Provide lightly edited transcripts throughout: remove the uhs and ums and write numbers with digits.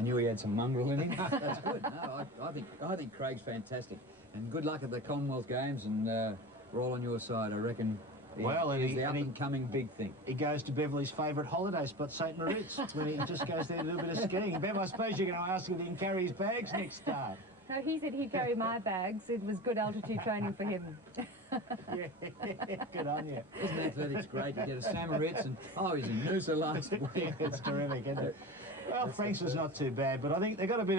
I knew he had some mongrel in him. That's good. No, I think Craig's fantastic. And good luck at the Commonwealth Games, and we're all on your side, I reckon. Well, he's the up-and-coming big thing. He goes to Beverly's favourite holiday spot, St Moritz. It's when he just goes there to do a bit of skiing. Bev, I suppose you're going to ask him if he can carry his bags next start. No, he said he'd carry my bags. It was good altitude training for him. Yeah, good on you. Isn't athletics great? You get a St Moritz and, oh, he's in Noosa last week. Yeah, it's terrific, isn't it? Well, Frankston's not too bad, but I think they've got a bit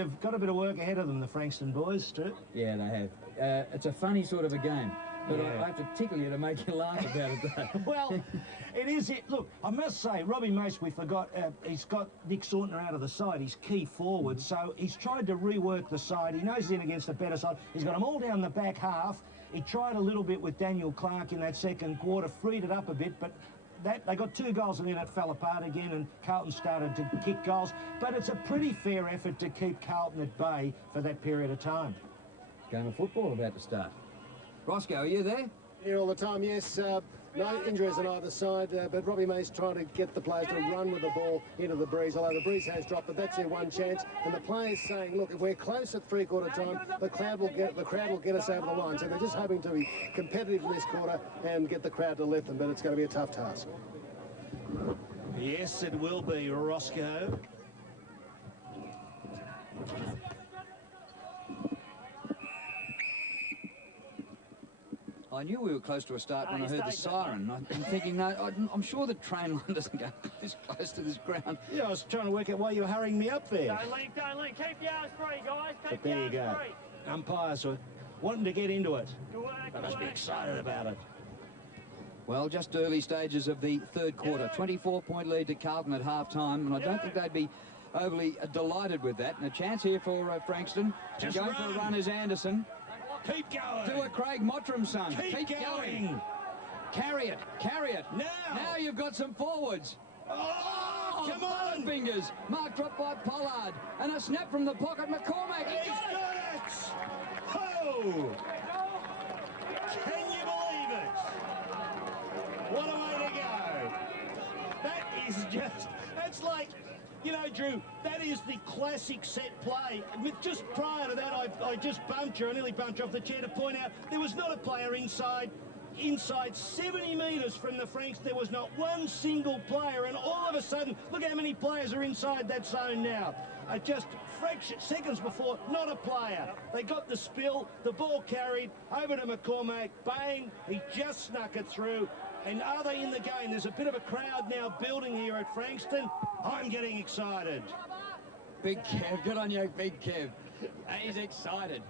of work ahead of them, the Frankston boys, Stu. Yeah, they have. It's a funny sort of a game. But yeah. I have to tickle you to make you laugh about it, though. Well, it is it. Look, I must say, Robbie Mace, we forgot, he's got Nick Saunter out of the side, his key forward, so he's tried to rework the side. He knows he's in against a better side. He's got them all down the back half. He tried a little bit with Daniel Clark in that second quarter, freed it up a bit, but they got 2 goals and then it fell apart again and Carlton started to kick goals. But it's a pretty fair effort to keep Carlton at bay for that period of time. Game of football about to start. Roscoe, are you there? Here all the time, yes. No injuries on either side, but Robbie May's trying to get the players to run with the ball into the breeze, although the breeze has dropped, but that's their one chance. And the players saying, look, if we're close at three-quarter time, the crowd will get us over the line. So they're just hoping to be competitive in this quarter and get the crowd to lift them, but it's going to be a tough task. Yes, it will be, Roscoe. I knew we were close to a start when I heard the siren. I'm thinking, no, I'm sure the train line doesn't go this close to this ground. Yeah, I was trying to work out why you were hurrying me up there. Don't leave. Keep the arms free, guys. But there you go. Umpires are wanting to get into it. They must be excited about it. Well, just early stages of the third quarter. 24-point lead to Carlton at half-time, and I don't think they'd be overly delighted with that. And a chance here for Frankston. Just going for a run is Anderson. Keep going. Do a Craig Mottram, son. Keep going. Carry it. Now you've got some forwards. Oh, come on. Fingers. Mark dropped by Pollard. And a snap from the pocket. McCormack. He's got it. Oh. Can you believe it? What a way to go. That is just, that's like, you know, Drew, that is the classic set play. Just prior to that, I just bumped you. I nearly bumped you off the chair to point out there was not a player inside 70 metres from the Franks. There was not one single player, and all of a sudden, look how many players are inside that zone now. Just seconds before, not a player. They got the spill, the ball carried over to McCormack. Bang, he just snuck it through. And are they in the game? There's a bit of a crowd now building here at Frankston. I'm getting excited. Big Kev, good on you, Big Kev. He's excited.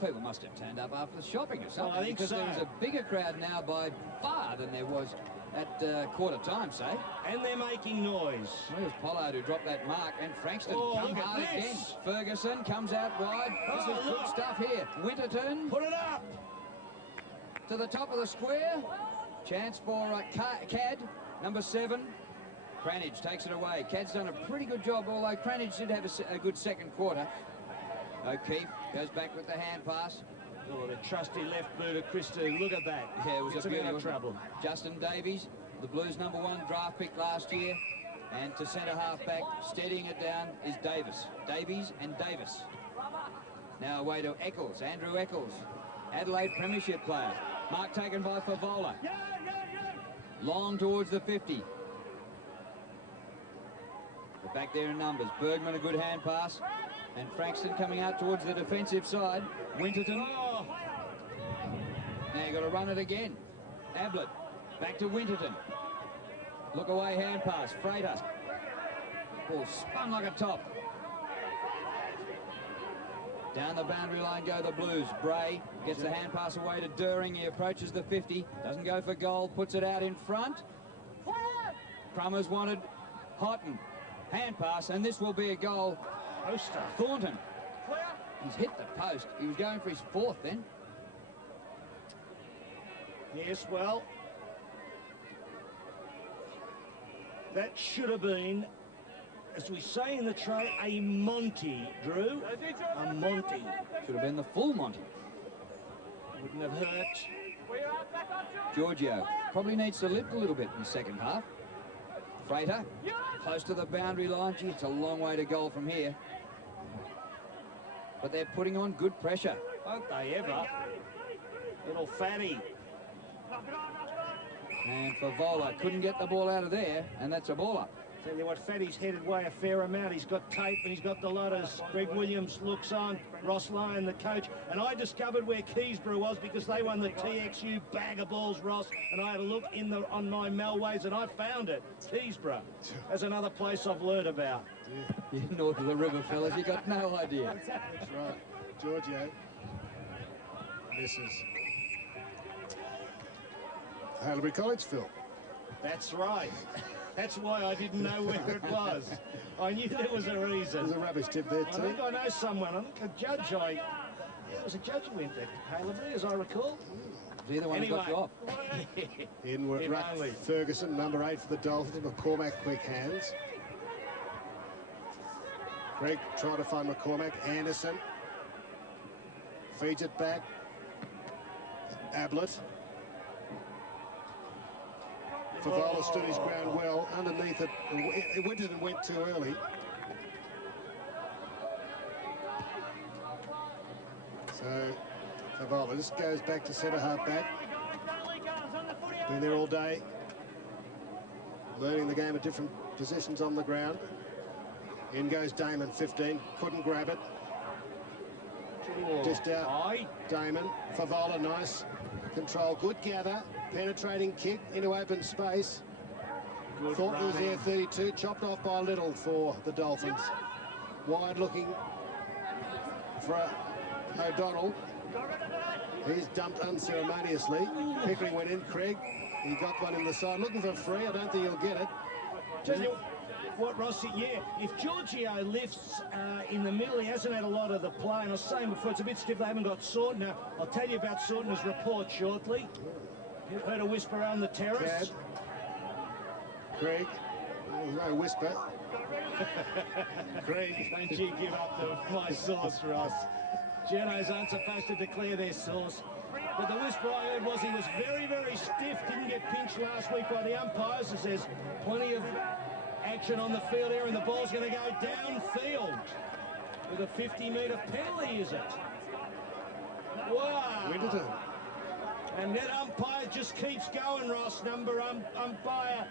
People must have turned up after the shopping or something. I think because so. There's a bigger crowd now by far than there was at quarter time, say. And they're making noise. There's Pollard who dropped that mark, and Frankston come look hard at again. this. Ferguson comes out wide. This is good stuff here. Winterton. Put it up. To the top of the square. Chance for Cad, number 7. Cranage takes it away. Cad's done a pretty good job, although Cranage did have a good second quarter. O'Keefe goes back with the hand pass. Oh, the trusty left boot of Christie. Look at that. Yeah, it was it's a beauty. trouble. Justin Davies, the Blues #1 draft pick last year. And to centre half back, steadying it down, is Davis. Davies and Davis. Now away to Eccles, Andrew Eccles. Adelaide Premiership player. Mark taken by Favola. Long towards the 50. They're back there in numbers. Bergman, a good hand pass. And Frankston coming out towards the defensive side. Winterton. Oh. Now you've got to run it again. Ablett. Back to Winterton. Look away hand pass. Freighter. Ball spun like a top. Down the boundary line go the Blues. Bray gets the hand pass away to During. He approaches the 50. Doesn't go for goal. Puts it out in front. Crummers wanted Houghton. Hand pass, and this will be a goal. Poster. Thornton. He's hit the post. He was going for his 4th then. Yes, well, that should have been, as we say in the trade, a Monty, Drew. A Monty. Should have been the full Monty. Wouldn't have hurt. Giorgio probably needs to lift a little bit in the second half. Freighter, close to the boundary line. Gee, it's a long way to goal from here. but they're putting on good pressure. Won't they ever? Little fatty. And Favola couldn't get the ball out of there, and that's a ball up. Tell you what, Fatty's headed way a fair amount. He's got tape and he's got the lotters. Greg Williams looks on, Ross Lyon, the coach. And I discovered where Keysborough was because they won the TXU bag of balls, Ross. And I had a look on my Melways and I found it. Keysborough. That's another place I've learned about. You north of the river, fellas, you got no idea. That's right. Giorgio misses. Haileybury College, Phil. That's right. That's why I didn't know where it was. I knew there was a reason. There's a rubbish tip there, I too. think I know someone. I think a judge. Yeah, it was a judge who went to Haileybury, as I recall. Either one got you off. In with If Ruck only. Ferguson, number 8 for the Dolphins. McCormack, quick hands. Greg trying to find McCormack. Anderson feeds it back. Ablett. Favola stood his ground well. Underneath it, it went too early. So Favola just goes back to centre half back. Been there all day. Learning the game at different positions on the ground. In goes Damon, 15. Couldn't grab it. Just out. Damon. Favola, nice control. Good gather. Penetrating kick into open space. Thornton was there, 32. Chopped off by Little for the Dolphins. Wide looking for O'Donnell. He's dumped unceremoniously. Pickering went in. Craig, he got one in the side. Looking for free. I don't think he'll get it. Tell you what, Rossi, yeah, if Giorgio lifts in the middle, he hasn't had a lot of the play. And I was saying before, it's a bit stiff. They haven't got Saunton. Now, I'll tell you about Saunton's report shortly. You've heard a whisper around the terrace. Cad. Craig. No whisper. Craig, don't you give up my sauce, Ross. Genos aren't supposed to declare their sauce. But the whisper I heard was he was very, very stiff. Didn't get pinched last week by the umpires. As there's plenty of action on the field here, and the ball's going to go downfield with a 50-metre penalty, is it? Wow. Winterton. And that umpire just keeps going, Ross. Number umpire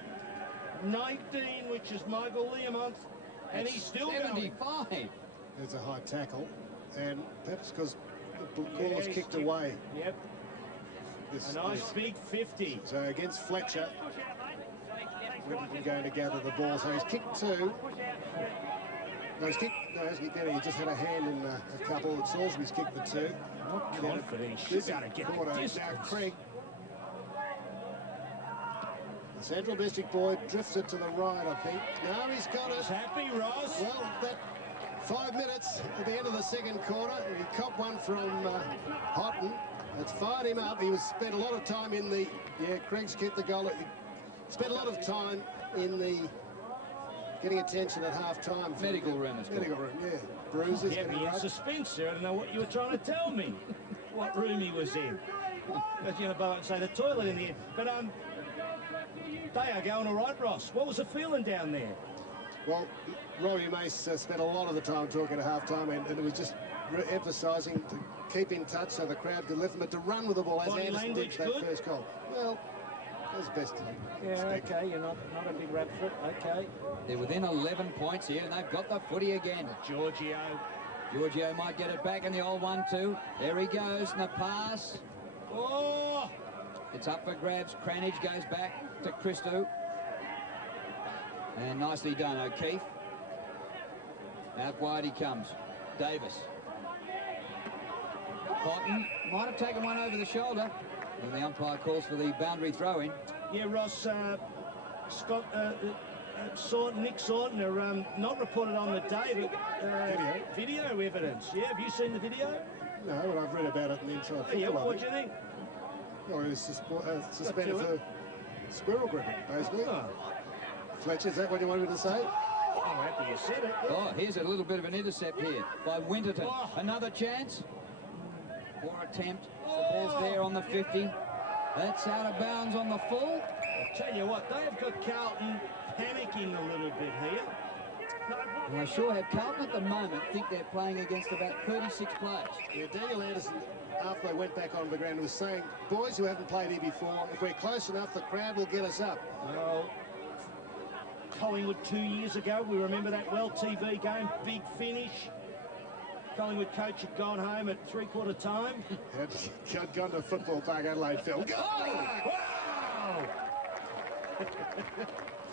19, which is Michael Learmonth, and he's still 75. going. There's a high tackle, and perhaps because the ball was kicked away. Yep. This, A nice big 50. So against Fletcher, Whittington going to gather the ball. So he's kicked 2. No, he's kicked. No, he just had a hand in a couple. Salisbury's kicked the 2. Not confident. He's got to get the distance. Now Craig. The Central District boy drifts it to the right, I think. No, he's got it. He's happy, Ross. Well, that 5 minutes at the end of the second quarter. He copped one from Houghton. That's fired him up. He spent a lot of time in the... Yeah, Craig's kicked the goal. He spent a lot of time in the... Getting attention at half-time. Medical room, it's called. Medical room, yeah. Bruises. Yeah, me in suspense there. I don't know what you were trying to tell me. What room he was in. Because you're going to go out and say the toilet in the end. But they are going all right, Ross. What was the feeling down there? Well, Robbie Mace spent a lot of the time talking at half-time, and it was just emphasising to keep in touch so the crowd could lift them, but to run with the ball as Body Anderson did for that good? first goal. Well, that's best to Yeah, expect. okay, you're not a big rap foot, okay. They're within 11 points here, and they've got the footy again. Giorgio. Giorgio might get it back in the old 1-2. There he goes, and the pass. Oh! It's up for grabs. Cranage goes back to Christo. And nicely done, O'Keefe. Out wide he comes. Davis. Cotton might have taken one over the shoulder. And the umpire calls for the boundary throw-in. Yeah, Ross, Nick Saunton are not reported on the day, but video evidence. Yeah, have you seen the video? No, but I've read about it in the Inside Football. Yeah, what do you think? Well, he was suspended for squirrel gripping, basically. Oh. Fletcher, is that what you wanted me to say? I'm happy you said it. Yeah. Oh, here's a little bit of an intercept here by Winterton. Oh. Another chance. Poor attempt. The ball's there on the 50. That's out of bounds on the full. I'll tell you what, they've got Carlton panicking a little bit here. And I sure have. Carlton at the moment think they're playing against about 36 players. Yeah, Daniel Anderson, after they went back onto the ground, was saying, boys who haven't played here before, if we're close enough, the crowd will get us up. Well, Collingwood 2 years ago, we remember that well, TV game, big finish. Collingwood coach had gone home at three-quarter time. Had gone to football park, Adelaide, Phil. Oh, wow!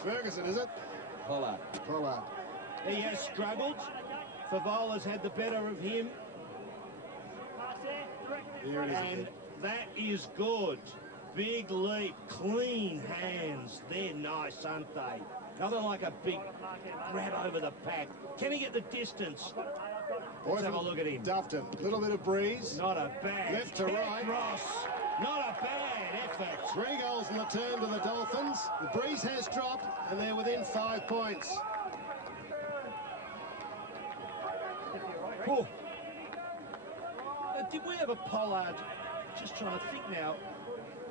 Ferguson, is it? Pollard. Pollard. He has struggled. Favola's had the better of him. Here it is And again. that is good. Big leap, clean hands. They're nice, aren't they? Nothing like a big grab over the pack. Can he get the distance? Let's have a look at him. Dufton, little bit of breeze. Not a bad Left to right. Ross. Not a bad effort. 3 goals in the turn to the Dolphins. The breeze has dropped, and they're within 5 points. Oh. Did we have a Pollard? Just trying to think now.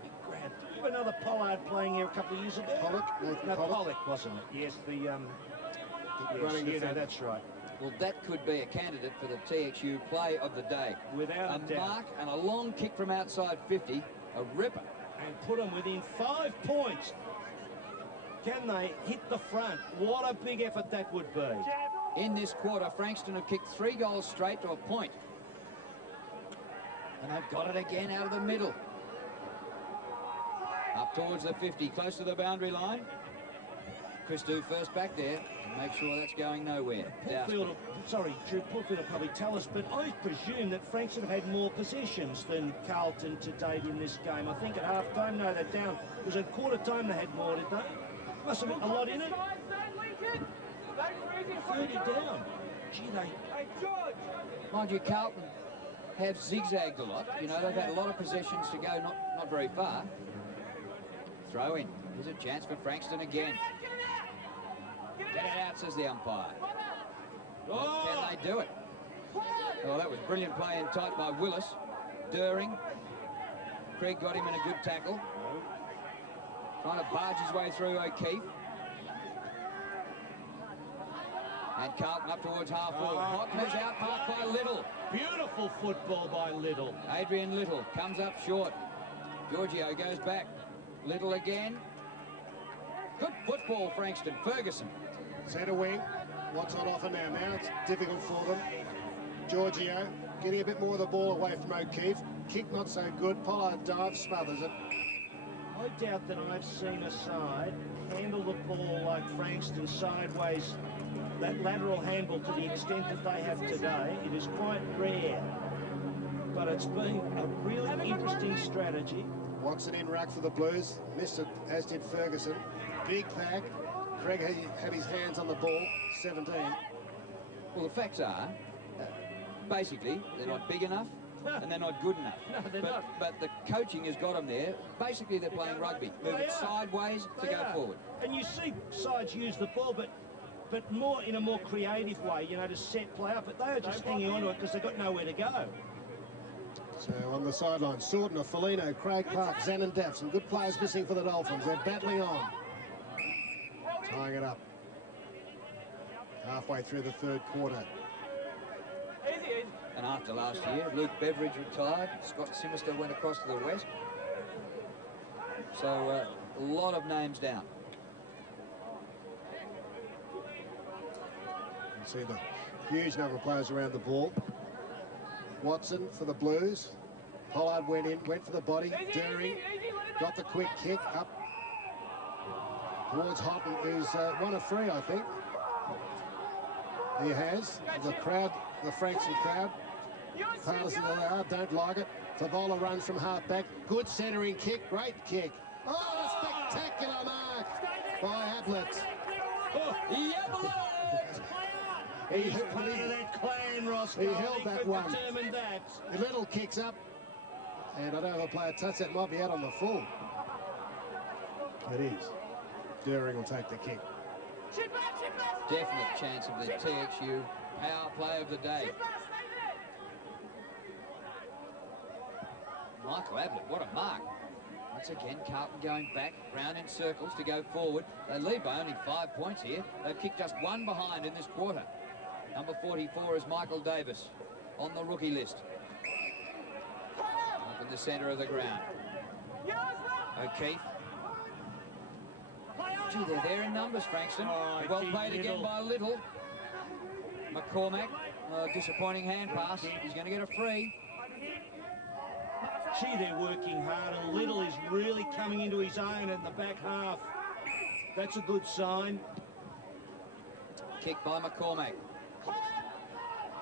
Big grab. Did we have another Pollard playing here a couple of years ago? Pollock, Nathan No, Pollock. Pollock, wasn't it? Yes, the running yes, defender. that's right. Well, that could be a candidate for the TXU play of the day. Without a doubt. Mark and a long kick from outside 50, a ripper. And put them within 5 points. Can they hit the front? What a big effort that would be. In this quarter, Frankston have kicked 3 goals straight to a point. And they've got it again out of the middle. Up towards the 50, close to the boundary line. Christou first back there. Make sure that's going nowhere. Drew Pulfield will probably tell us, but I presume that Frankston have had more possessions than Carlton to date in this game. I think at half-time, no, they're down. It was at quarter-time they had more, did they? Must have been a lot in it. 30 down. Gee, Mind you, Carlton have zigzagged a lot. You know, they've had a lot of possessions to go, not very far. Throw in. There's a chance for Frankston again. Get it out, says the umpire. Oh. Can they do it? Oh, that was brilliant play in tight by Willis. During. Craig got him in a good tackle. Trying to barge his way through O'Keefe. And Carlton up towards half forward. Houghton is out marked by Little. beautiful football by Little. Adrian Little comes up short. Giorgio goes back. Little again. Good football, Frankston. Ferguson. Centre wing. What's on offer now? Now it's difficult for them. Giorgio getting a bit more of the ball away from O'Keefe. Kick not so good. Pollard dives, smothers it. I doubt that I've seen a side handle the ball like Frankston sideways, that lateral handle to the extent that they have today. It is quite rare, but it's been a really interesting strategy. Watson in ruck for the Blues. Missed it, as did Ferguson. Big pack. Craig had his hands on the ball. 17. Well, the facts are, basically, they're not big enough and they're not good enough. No, they're not. But the coaching has got them there. Basically, they're playing rugby. Move it sideways to go forward. And you see sides use the ball, but more in a more creative way, you know, to set play up. But they are just hanging on to it because they've got nowhere to go. So on the sideline, Sortner, Foligno, Craig Park, Zan and Daff. Some good players missing for the Dolphins. They're battling on. Tying it up. Halfway through the third quarter. And after last year, Luke Beveridge retired. Scott Simister went across to the west. So a lot of names down. You can see the huge number of players around the ball. Watson for the Blues. Pollard went in, went for the body. During got the quick kick up towards Houghton, who's one of three, I think. He has. The crowd, the Frankston crowd, partisan they are, don't like it. Favola runs from half back. Good centering kick, great kick. Oh, a spectacular mark by Ablett. He's part of that clan, Ross. He held that one. Determined that. The Little kicks up, and I don't know if a player touched that, might be out on the full. It is. During will take the kick. Definite chance of the TXU power play of the day. Michael Ablett, what a mark. Once again, Carlton going back, round in circles to go forward. They lead by only 5 points here. They've kicked just one behind in this quarter. Number 44 is Michael Davis on the rookie list. Up in the centre of the ground. O'Keefe. Gee, they're there in numbers, Frankston. Oh, well played again by Little. McCormack, disappointing hand pass. He's going to get a free. Gee, they're working hard, and Little is really coming into his own in the back half. That's a good sign. Kick by McCormack.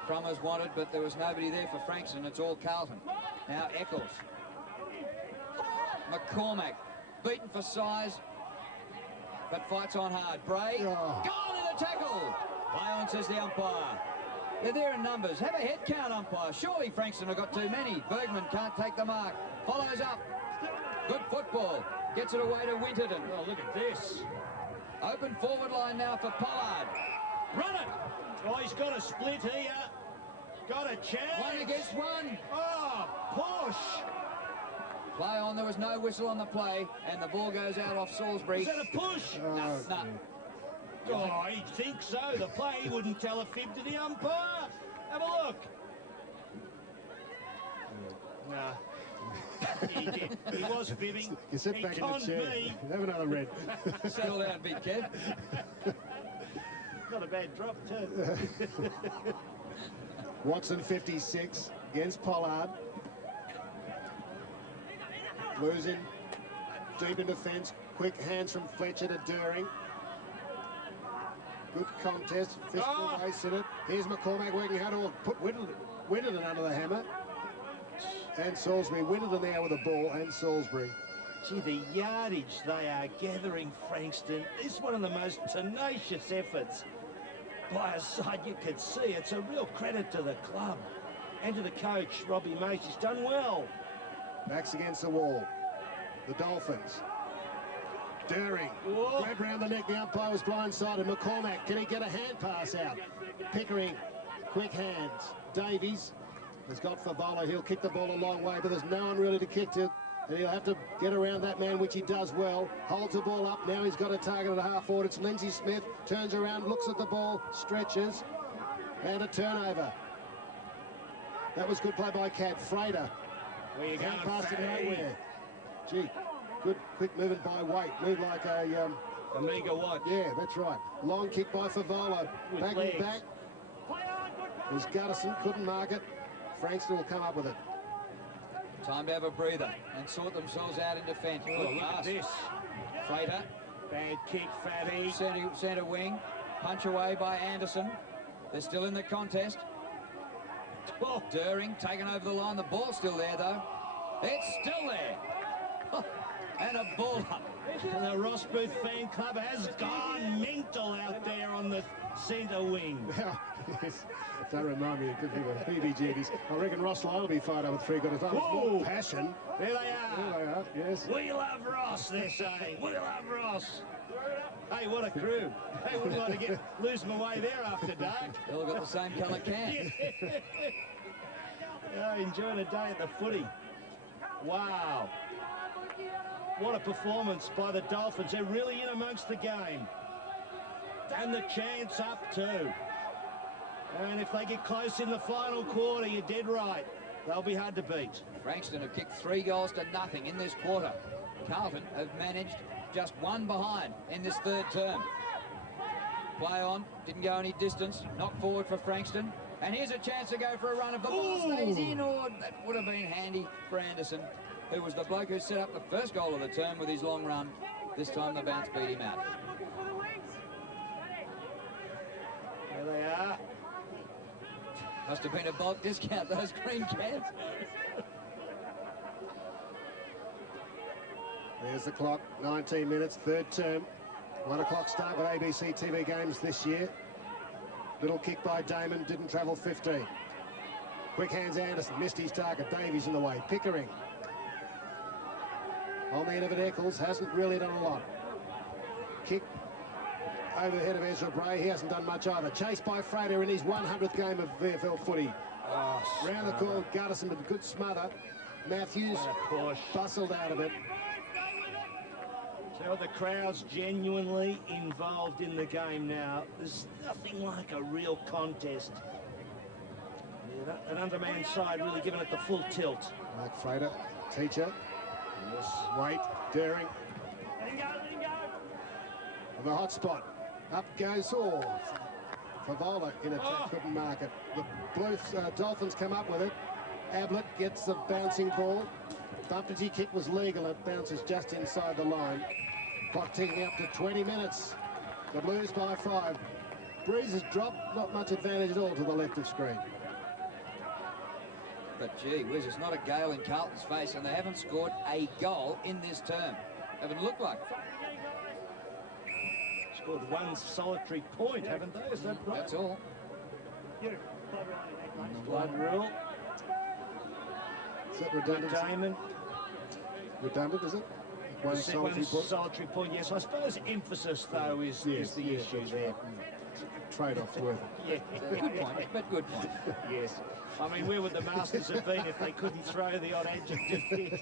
Crummers wanted, but there was nobody there for Frankston. It's all Carlton. Now Eccles. McCormack, beaten for size, but fights on hard. Bray, gone in the tackle. Play on, says the umpire. They're there in numbers. Have a head count, umpire. Surely Frankston have got too many. Bergman can't take the mark. Follows up. Good football. Gets it away to Winterton. Oh, look at this. Open forward line now for Pollard. Run it. Oh, he's got a split here. Got a chance. One against one. Oh, push. Play on. There was no whistle on the play, and the ball goes out off Salisbury. Is that a push? No. Oh, he'd think so. The play wouldn't tell a fib to the umpire. Have a look. No. He did. He was fibbing. You sit back in the chair. Have another red. Settle down, big Kev. Got a bad drop too. Watson 56 against Pollard. Losing deep in defence. Quick hands from Fletcher to Doering. Good contest. Fistful race in it. Here's McCormack working hard to put Winterton under the hammer. And Salisbury. Winterton there with the ball, and Salisbury. Gee, the yardage they are gathering, Frankston, is one of the most tenacious efforts by a side you could see. It's a real credit to the club and to the coach, Robbie Mace. He's done well. Backs against the wall. The Dolphins. Doering. Grabbed round the neck. The umpire was blindsided. McCormack, can he get a hand pass out? Pickering. Quick hands. Davies has got Favola. He'll kick the ball a long way, but there's no one really to kick to. And he'll have to get around that man, which he does well. Holds the ball up. Now he's got a target at half forward. It's Lindsay Smith. Turns around, looks at the ball, stretches. And a turnover. That was good play by Cat. Frater. Where you Hand going, pass to Fatty? nowhere. Gee, good quick movement by Waite. Moved like a... Amiga watch. Yeah, that's right. Long kick by Favola. With Back legs. and back. It was Guttison, couldn't mark it. Frankston will come up with it. Time to have a breather and sort themselves out in defence. Oh, Good look at pass. this. Frater, Bad kick, Fatty. centre wing. Punch away by Anderson. They're still in the contest. Oh, Doering taken over the line. The ball's still there, though. It's still there. And a ball up. the Ross Booth fan club has gone mental out there on the centre wing. Yes. Don't remind me of good people. PBGs. I reckon Ross Lyle will be fired up with 3 quarters. More passion. There they are. There they are, yes. We love Ross, they're saying. We love Ross. Hey, what a crew. They wouldn't want to lose my way there after dark. They all got the same colour can. Oh, enjoying a day at the footy. Wow. What a performance by the Dolphins. They're really in amongst the game. And the chance up too. And if they get close in the final quarter, you're dead right. They'll be hard to beat. Frankston have kicked 3 goals to nothing in this quarter. Carlton have managed just 1 behind in this 3rd term. Play on, didn't go any distance. Knock forward for Frankston. And here's a chance to go for a run. If the ball stays in, or that would have been handy for Anderson, who was the bloke who set up the first goal of the term with his long run. This time the bounce beat him out. There they are. Must have been a bulk discount, those green cans. There's the clock. 19 minutes, 3rd term. 1 o'clock start with ABC TV games this year. Little kick by Damon, didn't travel 15. Quick hands Anderson, missed his target. Davies in the way. Pickering. On the end of it, Eccles hasn't really done a lot. Kick over the head of Ezra Bray. He hasn't done much either. Chased by Frater in his 100th game of VFL footy. Oh, Round the corner, Guttison with a good smother. Matthews push. bustled out of it. Now the crowd's genuinely involved in the game now. There's nothing like a real contest. Yeah, an undermanned side really giving it the full tilt. Mark Frater, teacher. Yes. Wait, daring. Let him go, let him go. The hot spot. Up goes Favola in attack, couldn't mark it. The Blues, Dolphins come up with it. Ablett gets the bouncing ball. Bumpety kick was legal. It bounces just inside the line. Clock ticking up to 20 minutes. The Blues by 5. Breeze has dropped, not much advantage at all to the left of screen. But gee whiz, it's not a gale in Carlton's face, and they haven't scored a goal in this term. Haven't looked like it. Scored one solitary point, haven't they? Is that right? That's all. You, blood rule on your neck, mate. Blood rule. Is that redundant? Damon. Redundant, is it? One solitary point. Solitary point, yes. I suppose emphasis, though, is the issue there. Trade-off's worth it. Yeah. Good point, but good point. Yes. I mean, where would the Masters have been if they couldn't throw the odd adjective in?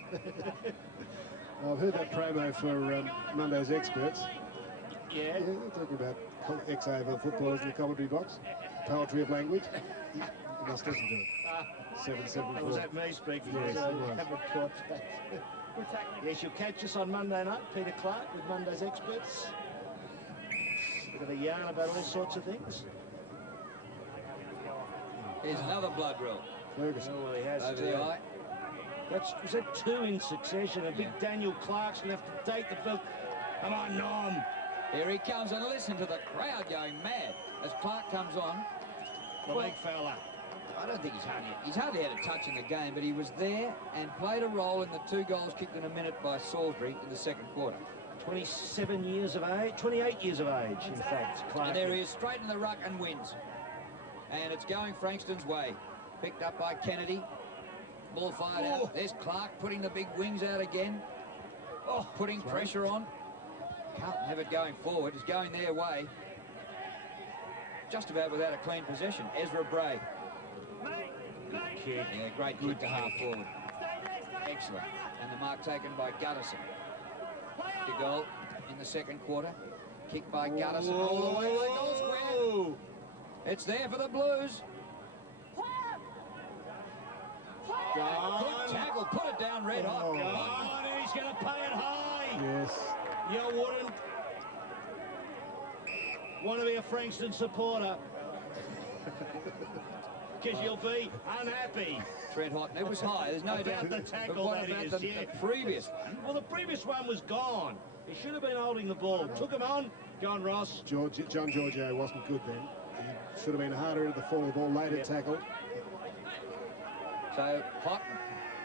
I've heard that promo for Monday's Experts. Yeah. Yeah, they're talking about ex-AFL footballers in the commentary box. Poetry of language. You must listen to it. 774. Was that me speaking? Yes, So it was. haven't caught that. Good tackling. Yes, you'll catch us on Monday night, Peter Clark with Monday's Experts. Bit of a yarn about all sorts of things. Here's another blood rule. Ferguson. Oh, well, he has Over the eye. Was that 2 in succession? And big Daniel Clark's going to have to take the first. Come on, Nom. Here he comes, and listen to the crowd going mad as Clark comes on. The big fella. I don't think he's hardly had a touch in the game, but he was there and played a role in the 2 goals kicked in a minute by Salisbury in the second quarter. 27 years of age, 28 years of age, in fact. Clark. And there he is, straight in the ruck and wins. And it's going Frankston's way. Picked up by Kennedy. Ball fired out. There's Clark putting the big wings out again. Putting pressure on. Can't have it going forward. It's going their way. Just about without a clean possession. Ezra Bray. Kick. Yeah, great kick to half forward. Excellent. And the mark taken by Gutterson. The goal in the second quarter. Kick by Gutterson all the way to the goal square. It's there for the Blues. Good tackle. Put it down red hot. Go on, he's going to pay it high. Yes. You wouldn't want to be a Frankston supporter. Because you'll be unhappy. Red hot. It was high. There's no About doubt. the But tackle, what that about is, the yeah. previous one? Well, the previous one was gone. He should have been holding the ball. Took him on. Go on, Ross. John Giorgio wasn't good then. He should have been harder at the fall of the ball, later tackled. So hot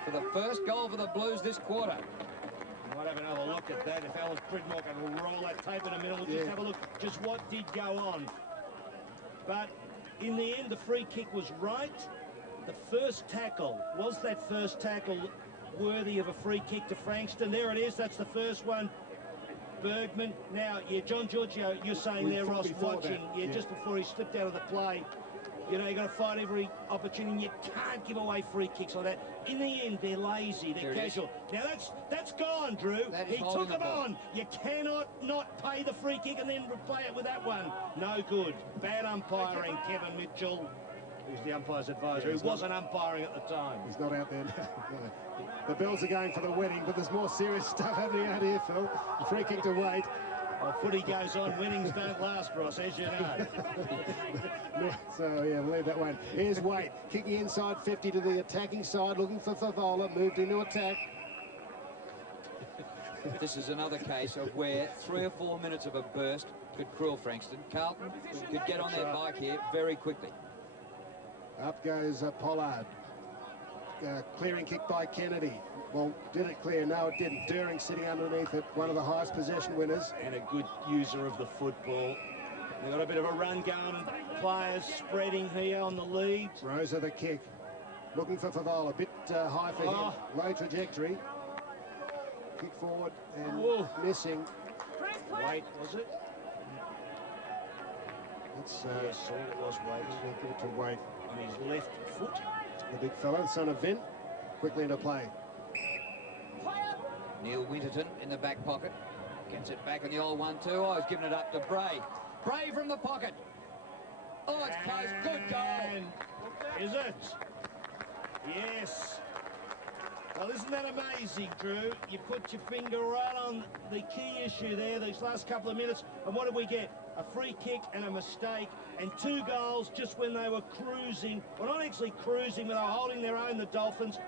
for the first goal for the Blues this quarter. We might have another look at that. If Alan Pridmore can roll that tape in a minute, we'll just have a look just what did go on. But in the end, the free kick was right. The first tackle, was that first tackle worthy of a free kick to Frankston? There it is, that's the first one. Bergman. Now, yeah, John Giorgio, you're saying there, Ross, watching, just before he slipped out of the play. You know, you've got to fight every opportunity. You can't give away free kicks like that. In the end, they're lazy, they're casual. Now, that's gone, Drew. He took him on. You cannot not pay the free kick and then replay it with that one. No good. Bad umpiring, Kevin Mitchell, who's the umpire's advisor, who wasn't umpiring at the time. He's not out there now. The bells are going for the wedding, but there's more serious stuff happening out here, Phil. Free kick to Wade. Well, footy goes on, winnings don't last, Ross, as you know. So, yeah, we'll leave that one. Here's Wade, kicking inside 50 to the attacking side, looking for Favola, moved into attack. This is another case of where 3 or 4 minutes of a burst could cruel Frankston. Carlton could get on their bike here very quickly. Up goes Pollard. Clearing kick by Kennedy. Well, did it clear? No, it didn't. During sitting underneath it, one of the highest possession winners. And a good user of the football. They've got a bit of a run going. Players spreading here on the lead. Rosa the kick. Looking for Favola. A bit high for him. Low trajectory. Kick forward and missing. Wait, was it? It's, yes, it was Wade. Give it to Wade. On his left foot. The big fella, the son of Vin. Quickly into play. Neil Winterton in the back pocket. Gets it back in the old 1-2. Oh, he's giving it up to Bray. Bray from the pocket. Oh, it's close. Good goal. Is it? Yes. Well, isn't that amazing, Drew? You put your finger right on the key issue there these last couple of minutes. And what did we get? A free kick and a mistake. And 2 goals just when they were cruising. Well, not actually cruising, but they were holding their own, the Dolphins.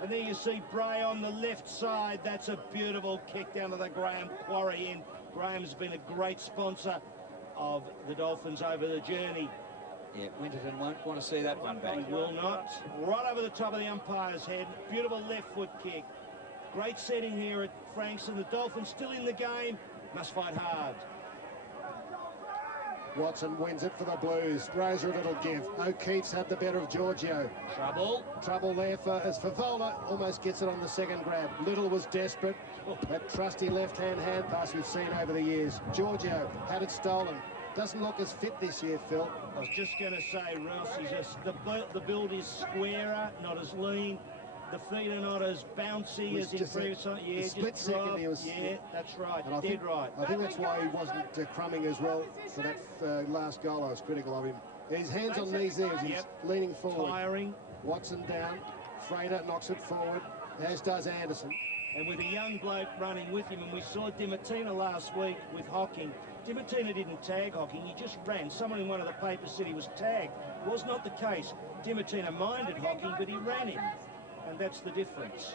And there you see Bray on the left side. That's a beautiful kick down to the Graham quarry end. Graham's been a great sponsor of the Dolphins over the journey. Yeah, Winterton won't want to see that one back. He will not. Right over the top of the umpire's head. Beautiful left foot kick. Great setting here at Frankston. The Dolphins still in the game. Must fight hard. Watson wins it for the Blues. Roser a little give. O'Keefe's had the better of Giorgio. Trouble there as Favola almost gets it on the second grab. Little was desperate. That trusty left-hand hand pass we've seen over the years. Giorgio had it stolen. Doesn't look as fit this year, Phil. I was just going to say, Ross, the build is squarer, not as lean. The feet are not as bouncy as in previous times. Yeah, split just second he was. Yeah, that's right. And Dead right. I think that's why he wasn't crumbing as well for that last goal. I was critical of him. His hands on knees there as he's leaning forward. Tiring. Watson down. Frater knocks it forward, as does Anderson. And with a young bloke running with him, and we saw Dimartina last week with Hocking. Dimartina didn't tag Hocking, he just ran. Someone in one of the papers said he was tagged. It was not the case. Dimartina minded Hocking, but he ran him. And that's the difference.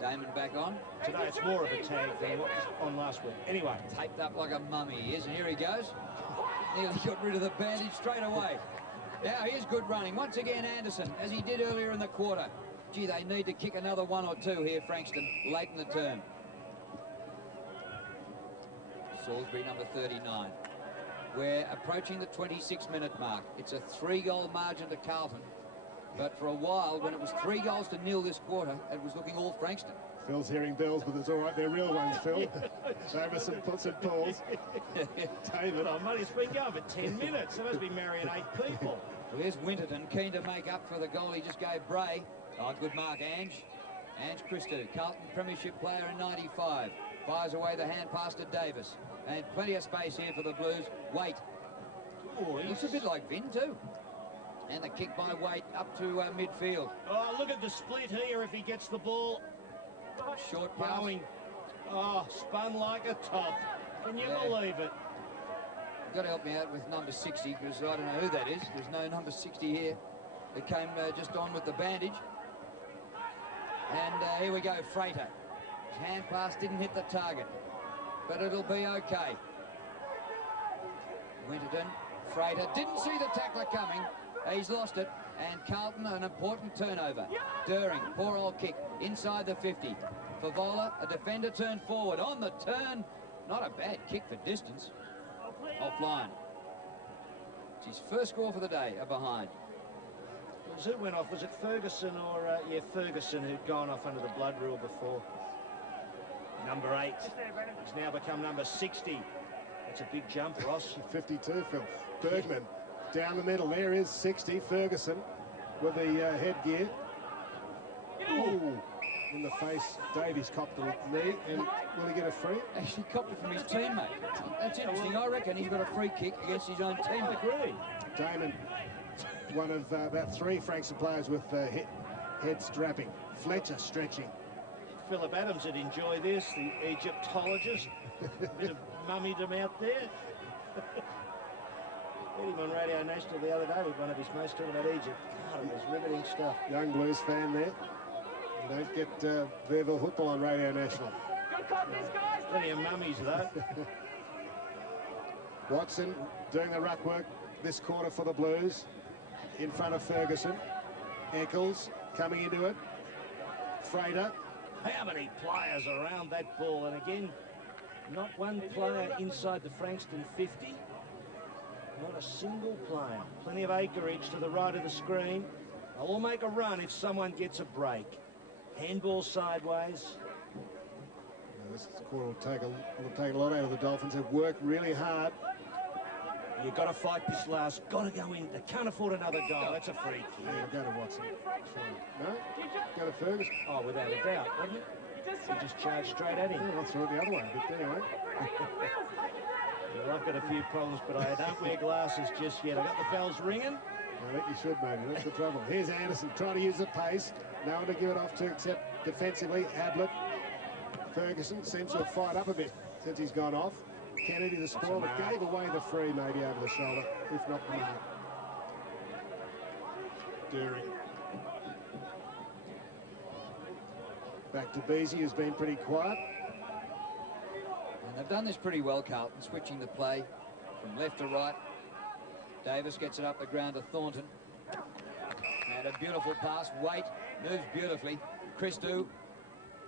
Damon back on. Today it's more of a tag than what was on last week. Anyway. Taped up like a mummy he is, and here he goes. Nearly got rid of the bandage straight away. Now here's good running. Once again Anderson, as he did earlier in the quarter. Gee, they need to kick another 1 or 2 here, Frankston, late in the term. Salisbury, number 39. We're approaching the 26-minute mark. It's a 3-goal margin to Carlton. But for a while, when it was 3 goals to 0 this quarter, it was looking all Frankston. Phil's hearing bells, but it's all right. They're real ones, Phil. Over some puts and pulls. David, I'm only been going for 10 minutes. There must be marrying 8 people. Well, here's Winterton, keen to make up for the goal he just gave Bray. Oh, good mark, Ange. Ange Christou, Carlton Premiership player in 95. Fires away the hand pass to Davis. And plenty of space here for the Blues. Waite. Oh, he looks a bit like Vin, too. And the kick by Waite up to midfield. Oh, look at the split here if he gets the ball. Short pass. Going. Oh, spun like a top. Can you believe it? You've got to help me out with number 60, because I don't know who that is. There's no number 60 here. It came just on with the bandage. And here we go, Frater. His hand pass didn't hit the target, but it'll be okay. Winterton, Frater didn't see the tackler coming. He's lost it, and Carlton an important turnover. Doering, poor old kick, inside the 50. Favola, a defender turned forward. On the turn, not a bad kick for distance. Offline. It's his first score for the day, a behind. Who went off? Was it Ferguson or, yeah, Ferguson, who'd gone off under the blood rule before. Number 8. He's now become number 60. That's a big jump, Ross. 52, Phil. Bergman down the middle. There is 60. Ferguson with the headgear. Ooh. In the face. Davies copped the knee. And will he get a free? Actually copped it from his teammate. That's interesting. I reckon he's got a free kick against his own teammate. I agree. Damon, one of about 3 Frankston players with head strapping. Fletcher stretching. Philip Adams would enjoy this, the Egyptologist. A bit of mummiedom out there. Heard him on Radio National the other day with one of his mates talking about Egypt. God, it was riveting stuff. Young Blues fan there. You don't get VFL football on Radio National. Plenty of mummies, though. Watson doing the ruck work this quarter for the Blues. In front of Ferguson. Eccles coming into it. Frater. How many players around that ball? And again, not one player inside the Frankston 50. Not a single player. Plenty of acreage to the right of the screen. They'll all make a run if someone gets a break. Handball sideways. This quarter will take a lot out of the Dolphins. They've worked really hard. You've got to fight this last. Got to go in. They can't afford another goal. That's a free kick. Yeah, go to Watson. No? Go to Ferguson. Oh, without a doubt, wasn't it? He just charged straight at him. Yeah, I threw it the other way, but anyway. Well, I've got a few problems, but I don't wear glasses just yet. I got the bells ringing. I think you should, maybe. That's the trouble. Here's Anderson trying to use the pace. No one to give it off to except defensively. Ablett. Ferguson seems to have fired up a bit since he's gone off. Kennedy the spoil, but gave away the free maybe over the shoulder, if not the mark. During. Back to Beasy, who's been pretty quiet. And they've done this pretty well, Carlton, switching the play from left to right. Davis gets it up the ground to Thornton. And a beautiful pass. Waite moves beautifully. Christou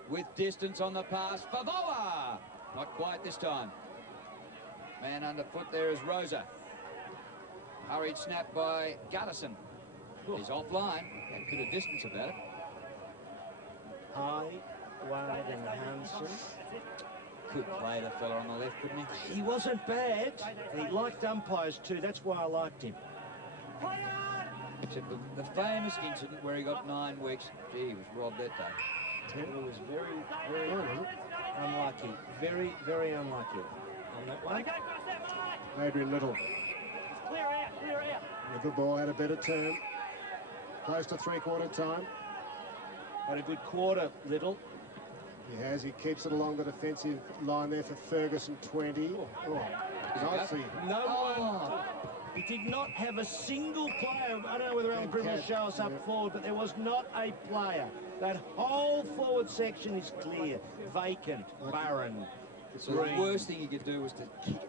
with distance on the pass. Favoa! Not quite this time. Man underfoot there is Rosa. Hurried snap by Guttison. He's offline. Had a bit of distance about it. High, wide, and Hansen. Could play the fella on the left, couldn't he? He wasn't bad. He liked umpires too. That's why I liked him. Except the famous incident where he got 9 weeks. Gee, he was robbed that day. It was very unlucky. Very, very unlucky on that one. Adrian Little Clear out. with the ball, had a better turn. Close to three-quarter time. Had a good quarter, Little. He has. He keeps it along the defensive line there for Ferguson, 20. Oh, nicely. No one. He did not have a single player. I don't know whether Alan Prim will show us up forward, but there was not a player. That whole forward section is clear, vacant, barren. So the worst thing he could do was to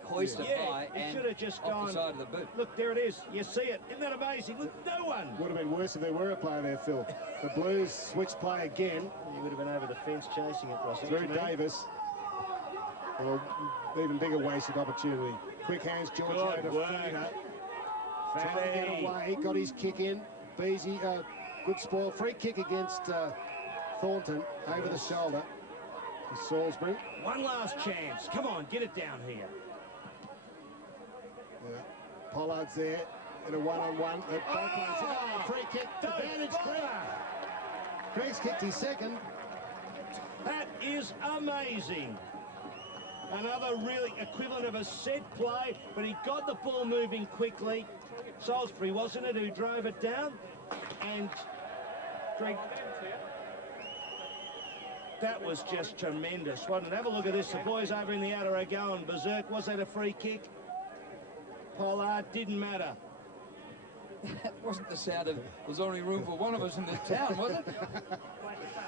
hoist it high and should have just off gone the side of the boot. Look, there it is. You see it. Isn't that amazing? Look, no one. Would have been worse if there were a player there, Phil. The Blues switch play again. You would have been over the fence chasing it, Ross. Through Davis. Well, even bigger wasted opportunity. Quick hands, Giorgio to Freda. Trying to get away. Got his kick in. Beasy, good spoil. Free kick against Thornton over the shoulder. To Salisbury. One last chance. Come on, get it down here. Pollard's there in a one-on-one. Free kick. Advantage, Craig. Craig's kicked his second. That is amazing. Another really equivalent of a set play, but he got the ball moving quickly. Salisbury, wasn't it, who drove it down? And Greg, that was just tremendous, wasn't it? Have a look at this. The boys over in the outer are going berserk. Was that a free kick? Pollard, didn't matter. That wasn't the sound of, there's only room for one of us in the town, was it?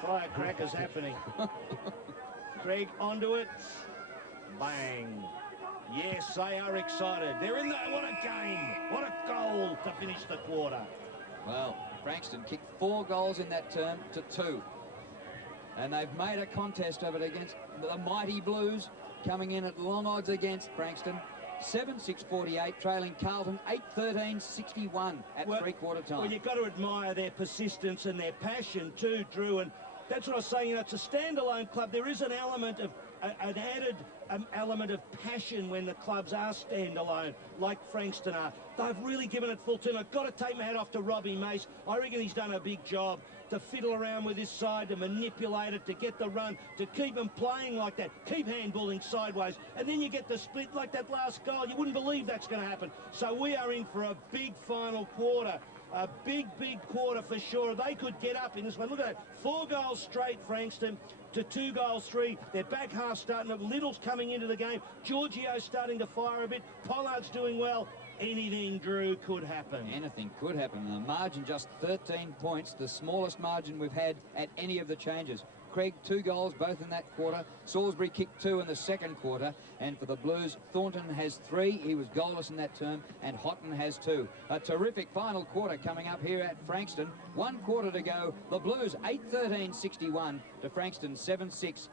Firecrackers happening. Greg onto it. Bang. Yes, they are excited. They're in there. What a game. What a goal to finish the quarter. Well, Frankston kicked 4 goals in that term to 2. And they've made a contest of it against the mighty Blues, coming in at long odds against Frankston. 7-6-48, trailing Carlton 8-13-61 at three-quarter time. Well, you've got to admire their persistence and their passion too, Drew. And that's what I was saying. You know, it's a standalone club. There is an element of an added element of passion when the clubs are standalone, like Frankston are. They've really given it full turn. I've got to take my hat off to Robbie Mace. I reckon he's done a big job to fiddle around with this side, to manipulate it, to get the run, to keep them playing like that, keep handballing sideways, and then you get the split like that last goal. You wouldn't believe that's going to happen. So we are in for a big final quarter. A big, big quarter for sure. They could get up in this one. Look at that. 4 goals straight, Frankston, to 2 goals 3. Their back half starting up. Little's coming into the game. Giorgio's starting to fire a bit. Pollard's doing well. Anything, Drew, could happen. Anything could happen. The margin just 13 points, the smallest margin we've had at any of the changes. Craig, 2 goals, both in that quarter. Salisbury kicked 2 in the second quarter. And for the Blues, Thornton has 3. He was goalless in that term. And Houghton has 2. A terrific final quarter coming up here at Frankston. 1 quarter to go. The Blues 8-13-61 to Frankston 7-6-48.